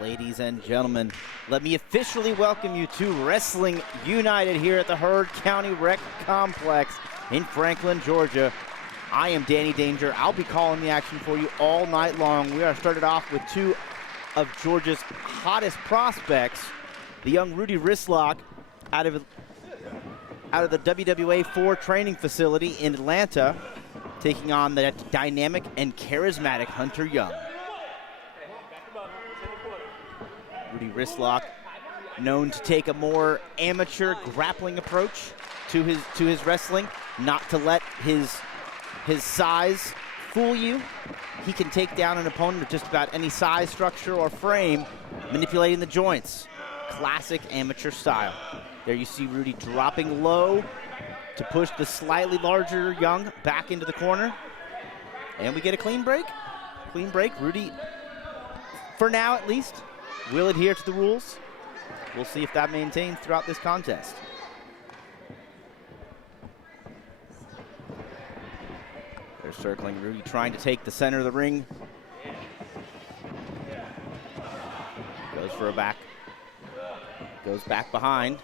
Ladies and gentlemen, let me officially welcome you to Wrestling United here at the Heard County Rec Complex in Franklin, Georgia. I am Danny Danger. I'll be calling the action for you all night long. We are started off with two of Georgia's hottest prospects, the young Rudy Wristlock out of the WWA 4 training facility in Atlanta, taking on the dynamic and charismatic Hunter Young. Rudy Wristlock, known to take a more amateur grappling approach to his wrestling, not to let his size fool you. He can take down an opponent of just about any size, structure, or frame, manipulating the joints. Classic amateur style. There you see Rudy dropping low to push the slightly larger Young back into the corner. And we get a clean break. Clean break. Rudy, for now at least, will adhere to the rules. We'll see if that maintains throughout this contest. They're circling Rudy, trying to take the center of the ring. Goes for a back. Goes back behind.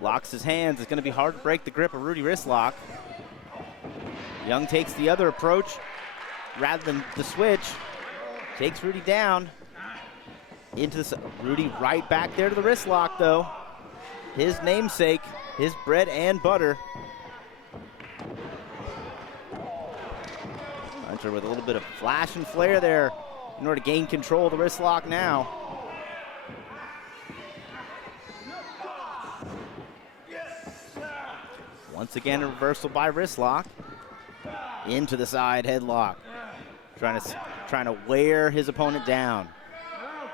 Locks his hands. It's going to be hard to break the grip of Rudy Wristlock. Young takes the other approach rather than the switch. Takes Rudy down. Into the Rudy right back there to the Wristlock though. His namesake, his bread and butter. Hunter with a little bit of flash and flare there in order to gain control of the Wristlock now. Once again, a reversal by Wristlock. Into the side headlock. Trying to wear his opponent down.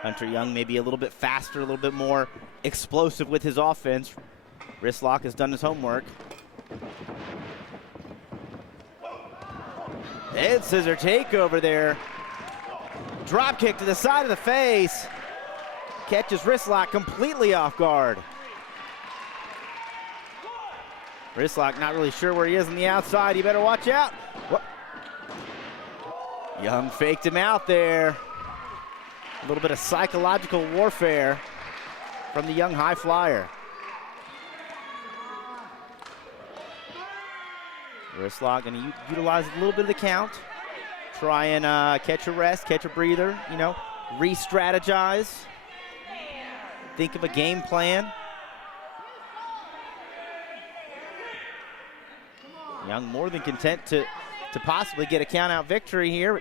Hunter Young may be a little bit faster, a little bit more explosive with his offense. Wristlock has done his homework. Head scissor takeover there. Drop kick to the side of the face. Catches Wristlock completely off guard. Wristlock not really sure where he is on the outside. He better watch out. What? Young faked him out there. A little bit of psychological warfare from the young high flyer. Wristlock going to utilize a little bit of the count. Try and catch a rest, catch a breather, you know, re-strategize. Think of a game plan. Young more than content to possibly get a count-out victory here.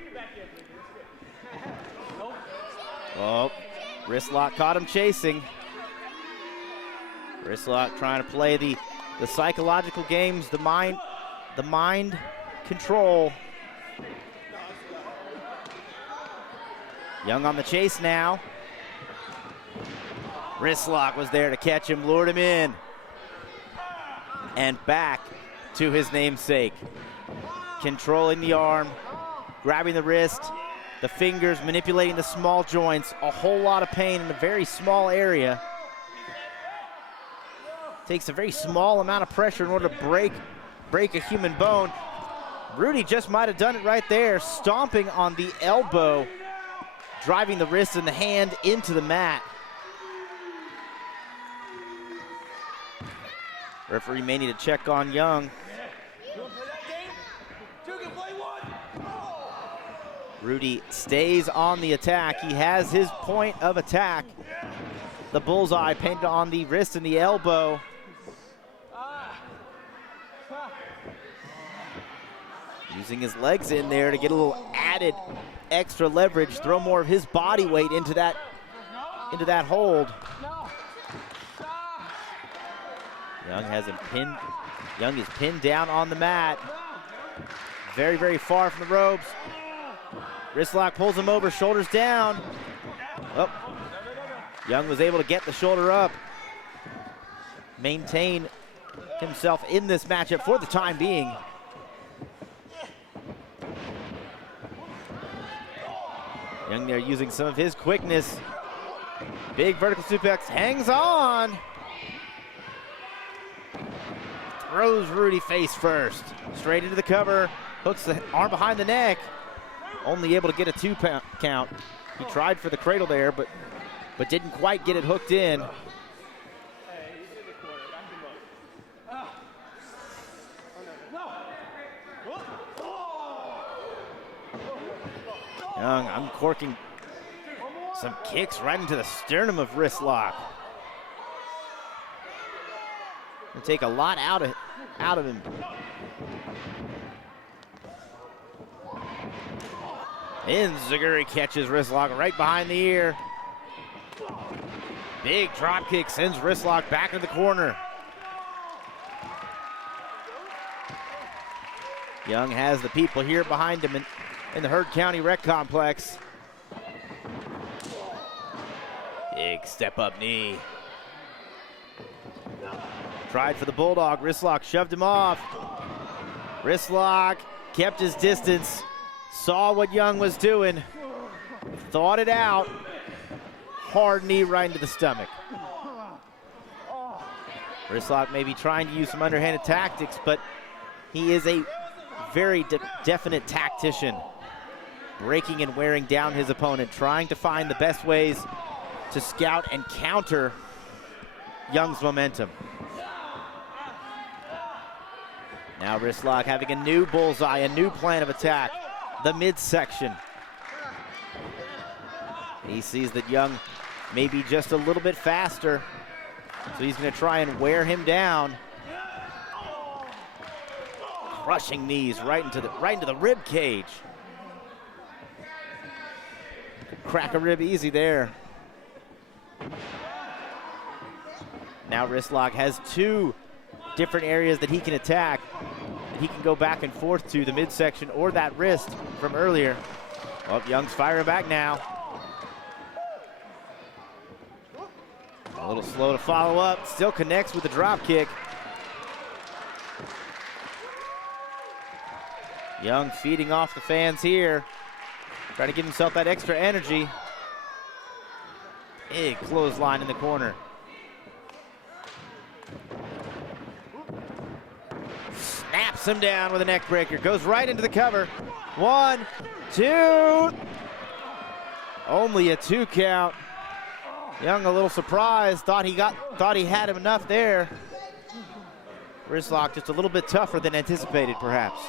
Oh, Wristlock caught him chasing. Wristlock trying to play the psychological games, the mind control. Young on the chase now. Wristlock was there to catch him, lured him in. And back to his namesake. Controlling the arm, grabbing the wrist, the fingers, manipulating the small joints. A whole lot of pain in a very small area. Takes a very small amount of pressure in order to break a human bone. Rudy just might have done it right there, stomping on the elbow, driving the wrist and the hand into the mat. Referee may need to check on Young. Rudy stays on the attack. He has his point of attack. The bullseye painted on the wrist and the elbow. Using his legs in there to get a little added extra leverage, throw more of his body weight into that hold. Young is pinned down on the mat. Very, very far from the ropes. Wristlock pulls him over, shoulders down. Oh. Young was able to get the shoulder up. Maintain himself in this matchup for the time being. Young there using some of his quickness. Big vertical suplex, hangs on. Throws Rudy face first. Straight into the cover, hooks the arm behind the neck. only able to get a 2 count. He tried for the cradle there, but didn't quite get it hooked in. Young uncorking some kicks right into the sternum of Wristlock. Gonna take a lot out of him. Enziguri catches Wristlock right behind the ear. Big drop kick sends Wristlock back in the corner. Young has the people here behind him in the Heard County Rec Complex. Big step up knee. Tried for the Bulldog. Wristlock shoved him off. Wristlock kept his distance, saw what Young was doing, thought it out. Hard knee right into the stomach. Wristlock may be trying to use some underhanded tactics, but he is a very definite tactician, breaking and wearing down his opponent, trying to find the best ways to scout and counter Young's momentum. Now Wristlock having a new bullseye, a new plan of attack, the midsection. He sees that Young may be just a little bit faster, so he's going to try and wear him down. Crushing knees right into the rib cage. Crack a rib easy there. Now Wristlock has 2 different areas that he can attack. He can go back and forth to the midsection or that wrist from earlier. Oh, Young's firing back now. A little slow to follow up. Still connects with the drop kick. Young feeding off the fans here. Trying to give himself that extra energy. Big clothesline in the corner. Snaps him down with a neck breaker. Goes right into the cover. 1, 2. Only a 2 count. Young a little surprised. Thought he had him enough there. Wristlock just a little bit tougher than anticipated, perhaps.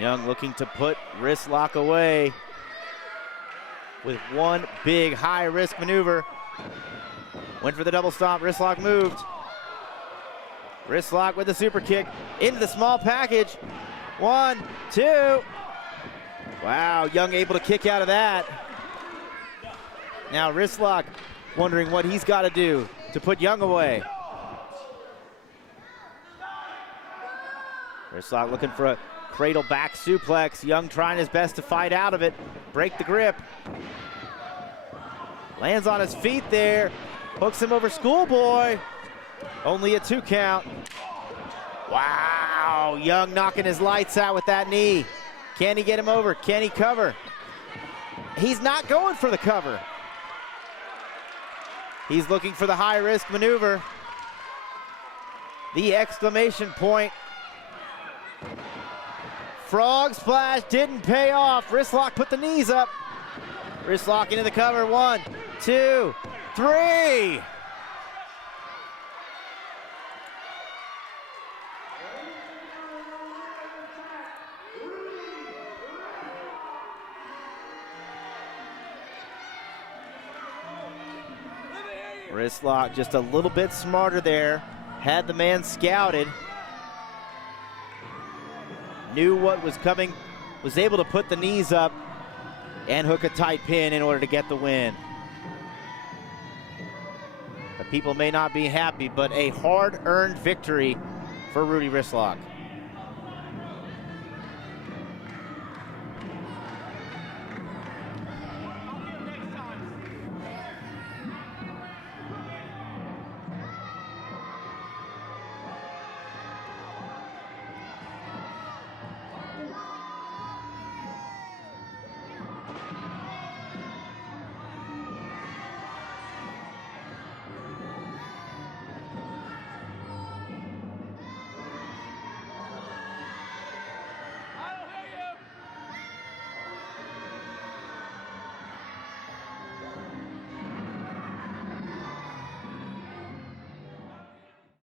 Young looking to put Wristlock away with one big high-risk maneuver. Went for the double stomp. Wristlock moved. Wristlock with the super kick into the small package. 1, 2. Wow, Young able to kick out of that. Now Wristlock wondering what he's got to do to put Young away. Wristlock looking for a cradle back suplex. Young trying his best to fight out of it. Break the grip. Lands on his feet there. Hooks him over Schoolboy. Only a 2 count. Wow, Young knocking his lights out with that knee. Can he get him over? Can he cover? He's not going for the cover. He's looking for the high-risk maneuver. The exclamation point. Frog splash didn't pay off. Wristlock put the knees up. Wristlock into the cover. 1, 2, 3. Wristlock just a little bit smarter there. Had the man scouted. Knew what was coming. Was able to put the knees up and hook a tight pin in order to get the win. The people may not be happy, but a hard-earned victory for Rudy Wristlock.